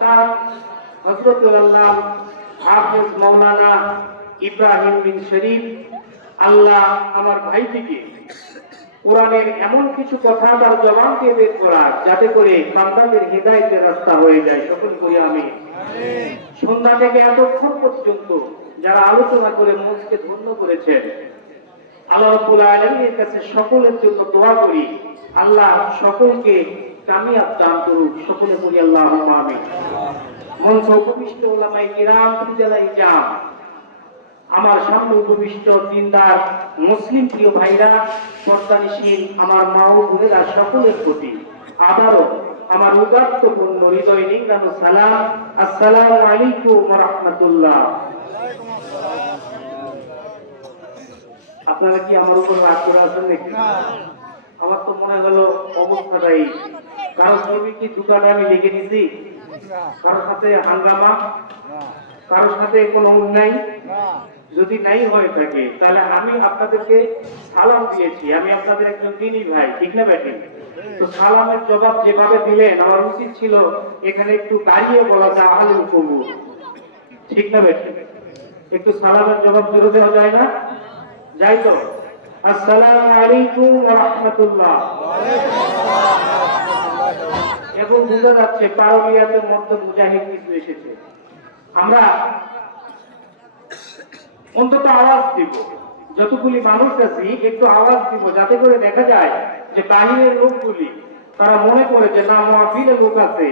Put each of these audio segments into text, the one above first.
হযরতুল আল্লাহ হাফেজ মাওলানা ইব্রাহিম বিন শরীফ আল্লাহ আমার ভাইটিকে কোরআনের এমন কিছু কথা তার জবান দিয়ে বের করার যাতে করে বান্দাদের হিদায়াতের রাস্তা হয়ে যায়। সকল করি আমিন। সন্ধ্যা থেকে এতক্ষণ পর্যন্ত যারা আলোচনা করে মঞ্চকে ধন্য করেছেন, আল্লাহ রাব্বুল আলামিনের কাছে সকলের জন্য দোয়া করি, আল্লাহ সকলকে কামিয়াব দান করুক। সকলে করি আল্লাহুম্মা আমিন। মঞ্চ উপবিষ্ট উলামায়ে কিরাম, ফুজালাই জাম, আমার সামনে উপবিষ্ট দিনদার মুসলিম প্রিয় ভাইরা, পর্দানিশীল আমার মা ও বোনেরা, সকলের প্রতি আবারও আমার উদাত্তপূর্ণ হৃদয় নিংড়ানো সালাম। আসসালামু আলাইকুম ওয়া রাহমাতুল্লাহ। আপনারা কি আমার উপর রাগ করে আছেন নাকি? আমার তো মনে হলো অবস্থাটাই, কারো ছবি কি দুটাটা আমি লিখে দিছি? কারোর সাথে হাঙ্গামা, কারোর সাথে কোনো অন্যায় যদি নাই হয়ে থাকে, তাহলে আমি আপনাদেরকে সালাম দিয়েছি, আমি আপনাদের একজন দিনী ভাই, ঠিক না বেটি? তো সালামের জবাব যেভাবে দিলেন, আমার উচিত ছিল এখানে একটু দাঁড়িয়ে বলা যায় আহলুল কবুল, ঠিক না বেটি? একটু সালামের জবাব জোরে দেওয়া যায় না? যাই তো। আসসালামু আলাইকুম ওয়া রাহমাতুল্লাহ। এবং বোঝা যাচ্ছে পারমিয়াতের মধ্যে মুজাহিদ কিছু এসেছে। আমরা অন্তত আওয়াজ দিব, যতগুলি মানুষ আছি একটু আওয়াজ দিব, যাতে করে দেখা যায় যে বাহিরের লোকগুলি তারা মনে করে যে না, মাহফিলে লোক আছে,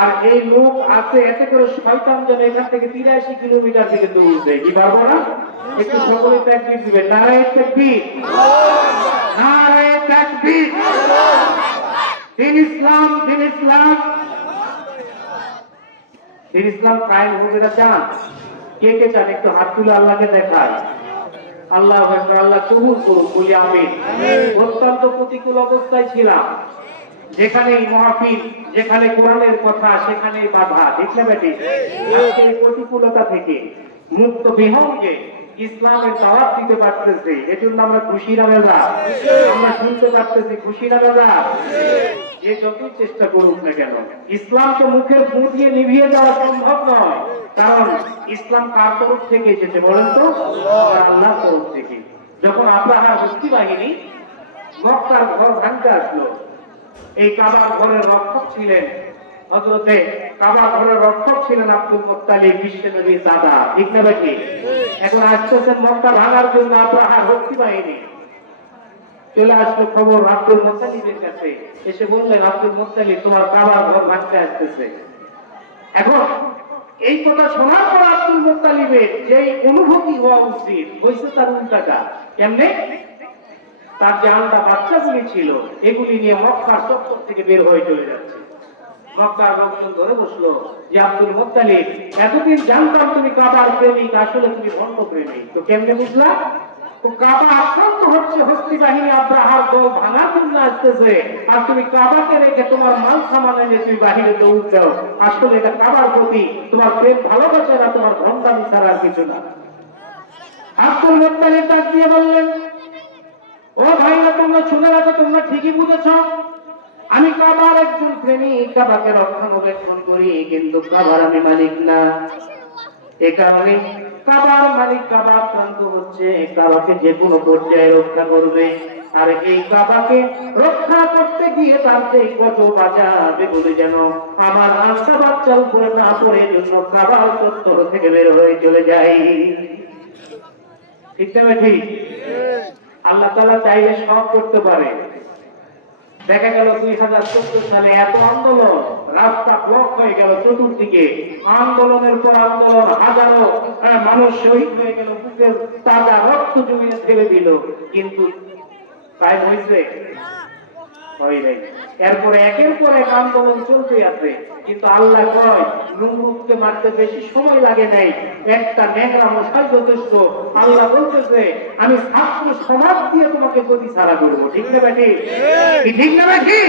আর এই লোক আছে, এতে করে শয়তান যেন এখান থেকে 83 কিলোমিটার থেকে দৌড় দেয়। কি পারবো না? একটু সকলে তাকবীর দিবেন। নারায়ে তাকবীর, নারায়ে তাকবীর। দিন ইসলাম, দিন ইসলাম, দিন ইসলাম কায়েম হবে না। চান কে কে চান? একটু হাত তুলে আল্লাহকে দেখায়। আল্লাহ আকবার, আল্লাহ কবুল করুন, বলি আমিন। অত্যন্ত প্রতিকূল অবস্থায় ছিলাম, যেখানে মাহফিল, যেখানে কোরআনের কথা, সেখানে বাধা, দেখলে বেটি? আজকের প্রতিকূলতা থেকে মুক্ত বিহঙ্গে ইসলামের দাওয়াত দিতে পারতেছে, এজন্য আমরা খুশি না বেজা? আমরা শুনতে পারতেছি, খুশি না বেজা? যে যতই চেষ্টা করুক না কেন, ইসলামকে মুখের ফু দিয়ে নিভিয়ে দেওয়া সম্ভব নয়। কারণ ইসলাম কার তরফ থেকে এসেছে বলেন তো? আল্লাহর তরফ থেকে। যখন আব্রাহার হস্তি বাহিনী মক্কার ঘর ভাঙতে আসলো, এই কাবার ঘরের রক্ষক ছিলেন হযরতে, কাবার ঘরের রক্ষক ছিলেন আব্দুল মুত্তালিব, বিশ্বনবীর দাদা, ঠিক না বেটি? এখন আসতেছেন মক্কা ভাঙার জন্য আব্রাহার হস্তি বাহিনী। চলে আসলো খবর আব্দুল মুত্তালিবের কাছে, এসে বললেন, আব্দুল মুত্তালিব তোমার কাবার ঘর ভাঙতে আসতেছে। এখন এই কথা শোনার পর আব্দুল মুত্তালিবের যে অনুভূতি হওয়া উচিত হয়েছে তার উল্টাটা। কেমনে? তার যে আন্ডা বাচ্চাগুলি ছিল, এগুলি নিয়ে মক্কার চত্বর থেকে বের হয়ে চলে যাচ্ছে। মক্কার লোকজন ধরে বসলো যে আব্দুল মুত্তালিব, এতদিন জানতাম তুমি কাবার প্রেমিক, আসলে তুমি ভণ্ড প্রেমিক। তো কেমনে বুঝলা? তো কাবা আক্রান্ত হচ্ছে, হস্তি বাহিনী আব্রাহার দল ভাঙার জন্য আসতেছে, আর তুমি কাবাকে রেখে তোমার মাল সামান এনে তুমি বাহিরে দৌড় দাও। আসলে এটা কাবার প্রতি তোমার প্রেম ভালোবাসা না, তোমার ভণ্ডামি ছাড়া আর কিছু না। আব্দুল মুত্তালিব ডাক দিয়ে বললেন, ও ভাইরা, তোমরা শুনে রাখো, তোমরা ঠিকই বুঝেছ, আমি কাবার একজন প্রেমিক, কাবাকে রক্ষণাবেক্ষণ করি, কিন্তু কাবার আমি মালিক না। এ কারণে কাবার মালিক কাবা আক্রান্ত হচ্ছে, কাবাকে যে কোনো পর্যায়ে রক্ষা করবে, আর এই কাবাকে রক্ষা করতে গিয়ে তার সেই কত বাজাবে বলে যেন আমার আশা বাচ্চা উপরে না পড়ে, জন্য কাবার চত্বর থেকে বের হয়ে চলে যায়। ঠিক না ঠিক? আল্লাহ তাআলা চাইলে সব করতে পারে। দেখা গেল 2014 সালে এত আন্দোলন, রাস্তা ব্লক হয়ে গেল চতুর্দিকে, আন্দোলনের পর আন্দোলন, হাজারো মানুষ শহীদ হয়ে গেল, বুকের তাজা রক্ত জমিয়ে ফেলে দিল, কিন্তু তাই হয়েছে? হয় নাই। এরপরে একের পর এক আন্দোলন চলতে আছে, কিন্তু আল্লাহ কয় নমরুদকে মারতে বেশি সময় লাগে নাই, একটা নেংরা মশাই যথেষ্ট। আল্লাহ বলতেছে আমি ছাত্র সমাজ দিয়ে তোমাকে গতি ছাড়া করবো। ঠিক না বেটি? ঠিক না বেটি?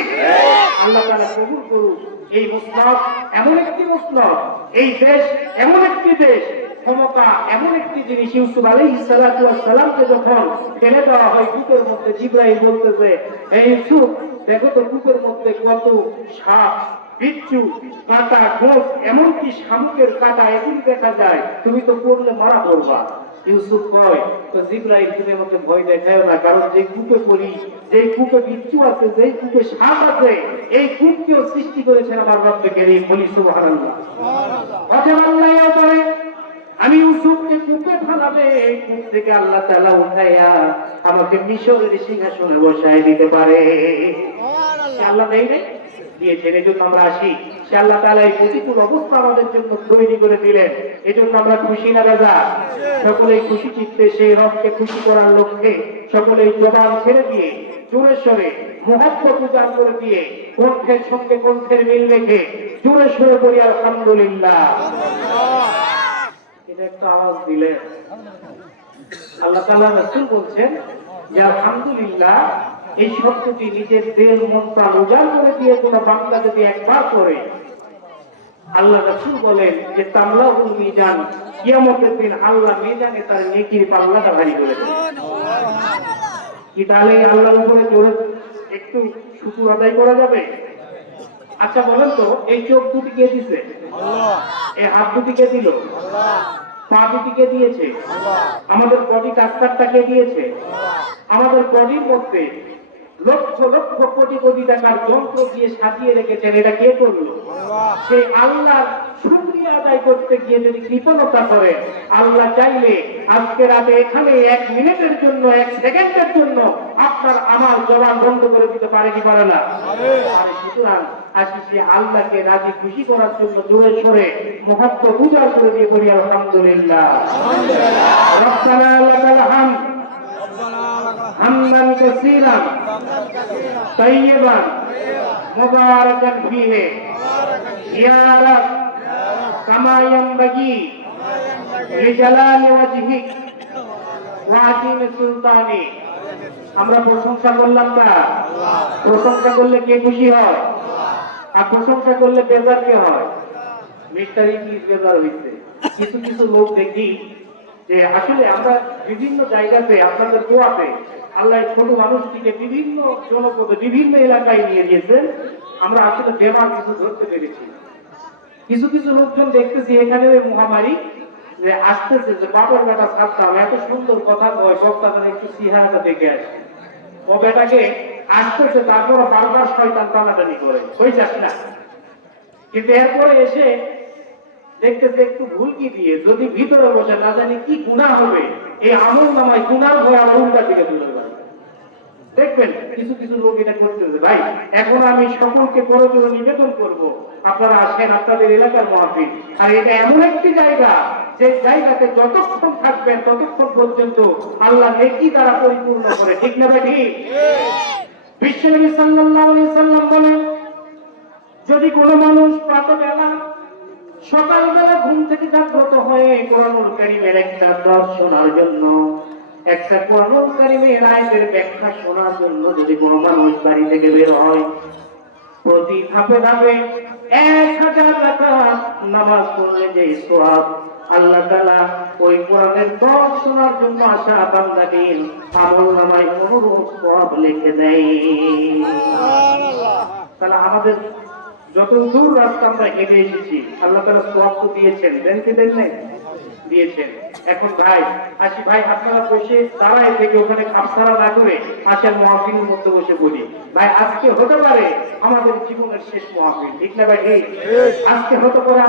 আল্লাহ তাআলা কবুল করুক। এই মুসলমান এমন একটি মুসলমান, এই দেশ এমন একটি দেশ, ক্ষমতা এমন একটি জিনিস। ইউসুফ আলাইহিস সালাতু ওয়াস সালামকে যখন ফেলে দেওয়া হয় কূপের মধ্যে, জিবরাইল বলতেছে, এই ইউসুফ দেখো তো কূপের মধ্যে কত সাপ, বিচ্ছু, কাঁটা, গোঁফ, এমনকি শামুকের কাঁটা এগুলি দেখা যায়, তুমি তো পড়লে মারা পড়বা। ইউসুফ কয়, তো জিবরাইল তুমি আমাকে ভয় দেখায় না, কারণ যে কূপে পড়ি, যে কূপে বিচ্ছু আছে, যে কূপে সাপ আছে, এই কূপকেও সৃষ্টি করেছেন আমার রব্বে কারীম। বলি সুবহানাল্লাহ। অতএব আল্লাহও করে আমি ইউসুফকে কূপে ফেলাবে, এই কূপ থেকে আল্লাহ তাআলা উঠাইয়া আমাকে মিশরের সিংহাসনে বসায় দিতে পারে। আল্লাহ দেয় নাই, দিয়েছেন। এই জন্য আমরা আসি, সে আল্লাহ তাআলা এই প্রতিকূল অবস্থা আমাদের জন্য তৈরি করে দিলেন। এই জন্য আমরা খুশি না রাজা? সকলেই খুশি চিত্তে সেই রবকে খুশি করার লক্ষ্যে সকলেই জবান ছেড়ে দিয়ে জোরে সরে মুহাব্বত উজাড় করে দিয়ে কণ্ঠের সঙ্গে কণ্ঠের মিল রেখে জোরে সরে বলি আলহামদুলিল্লাহ। এটা একটা আওয়াজ দিলেন। আল্লাহ তাআলা রাসূল বলছেন যে আলহামদুলিল্লাহ এই শব্দটি নিজের দেহ মন প্রাণ উজাড় করে দিয়ে কোন বান্দা যদি একবার করে, আল্লাহ রাসূল বলেন যে তামলাউল মিজান, কিয়ামতের দিন আল্লাহ মিজানে তার নেকির পাল্লাটা ভারী করে দেন। কি তাহলে আল্লাহর উপরে জোরে একটু শুকর আদায় করা যাবে? আচ্ছা বলেন তো, এই চোখ দুটি কে দিছে? আল্লাহ। এই হাত দুটি কে দিল? আল্লাহ। পা দুটি কে দিয়েছে? আল্লাহ। আমাদের বডি ডাক্তারটা কে দিয়েছে? আল্লাহ। আমাদের বডির মধ্যে লক্ষ লক্ষ কোটি কোটি টাকার যন্ত্র দিয়ে সাজিয়ে রেখেছেন, এটা কে করলো? সেই আল্লাহর শুকরিয়া আদায় করতে গিয়ে যদি কৃপণতা করে, আল্লাহ চাইলে আজকে রাতে এখানে 1 মিনিটের জন্য, 1 সেকেন্ডের জন্য আপনার আমার জবান বন্ধ করে দিতে পারে কি পারে না? আর সুতরাং আসি সে আল্লাহকে রাজি খুশি করার জন্য জোরে সরে মুহাব্বত উজাড় করে দিয়ে বলি আলহামদুলিল্লাহ। রব্বানা লাকাল হামদ হামদান কাসীরান তাইয়্যিবান মুবারাকান ফীহি ইয়া রাব কামা ইয়ানবাগী লিজালালি ওয়াজহিক ওয়া আযীমি সুলতানিক। আমরা প্রশংসা করলাম না? প্রশংসা করলে কে খুশি হয়? আর প্রশংসা করলে বেজার কে হয়? মিস্টার ইংলিশ বেজার হইছে। কিছু কিছু লোক দেখি যে আসলে আমরা বিভিন্ন জায়গাতে আপনাদের দোয়াতে আল্লাহ ছোট মানুষটিকে বিভিন্ন জনপদে বিভিন্ন এলাকায় নিয়ে গিয়েছেন, আমরা আসলে বেমার কিছু ধরতে পেরেছি। কিছু কিছু লোকজন দেখতেছি এখানে ওই মহামারী যে আসতেছে, যে বাপের বেটা ছাড়তাম, এত সুন্দর কথা কয়, বক্তাদের একটু চেহারাটা দেখে আসে, ও বেটাকে আসতেছে, তারপর বারবার শয়তান টানাটানি করে, হয়ে যাস না। কিন্তু এরপরে এসে দেখতেছে একটু ভুল কি দিয়ে যদি ভিতরে বসে না জানি কি গুনাহ হবে, এই আমল নামায় গুনাহ হয়ে আবার উল্টা দিকে তুলে দেবে। দেখবেন কিছু কিছু লোক এটা করতেছে। ভাই এখন আমি সকলকে করজোড়ে নিবেদন করব, আপনারা আসেন, আপনাদের এলাকার মাহফিল, আর এটা এমন একটি জায়গা যে জায়গাতে যতক্ষণ থাকবেন ততক্ষণ পর্যন্ত আল্লাহ নেকি দ্বারা পরিপূর্ণ করে। ঠিক না ভাই? ঠিক। বিশ্বনবী সাল্লাল্লাহু আলাইহি সাল্লাম বলেন, যদি কোনো মানুষ প্রাতঃবেলা সকালবেলা ঘুম থেকে জাগ্রত হয়ে কোরআনুল কারীমের একটা দর্শ শোনার জন্য, একটা কোরআনুল কারীমের আয়াতের ব্যাখ্যা শোনার জন্য যদি কোনো মানুষ বাড়ি থেকে বের হয়, প্রতি ধাপে ধাপে 1000 রাকাত নামাজ পড়লে যে সওয়াব আল্লাহ তাআলা ওই কোরআনের দর্শ শোনার জন্য আসা বান্দাদের আমলনামায় অনুরূপ সওয়াব লিখে দেয়। সুবহানাল্লাহ। তাহলে আমাদের যত দূর রাস্তা আমরা হেঁটে এসেছি, আল্লাহ তাআলা সওয়াব তো দিয়েছেন, দেন কি দেন নাই? দিয়েছেন। এখন ভাই আসি, ভাই আপনারা বসে দাঁড়ায় থেকে ওখানে খাপছাড়া না করে আসেন মাহফিলের মধ্যে বসে বলি। ভাই আজকে হতে পারে আমাদের জীবনের শেষ মাহফিল, ঠিক না ভাই? আজকে হতে পারে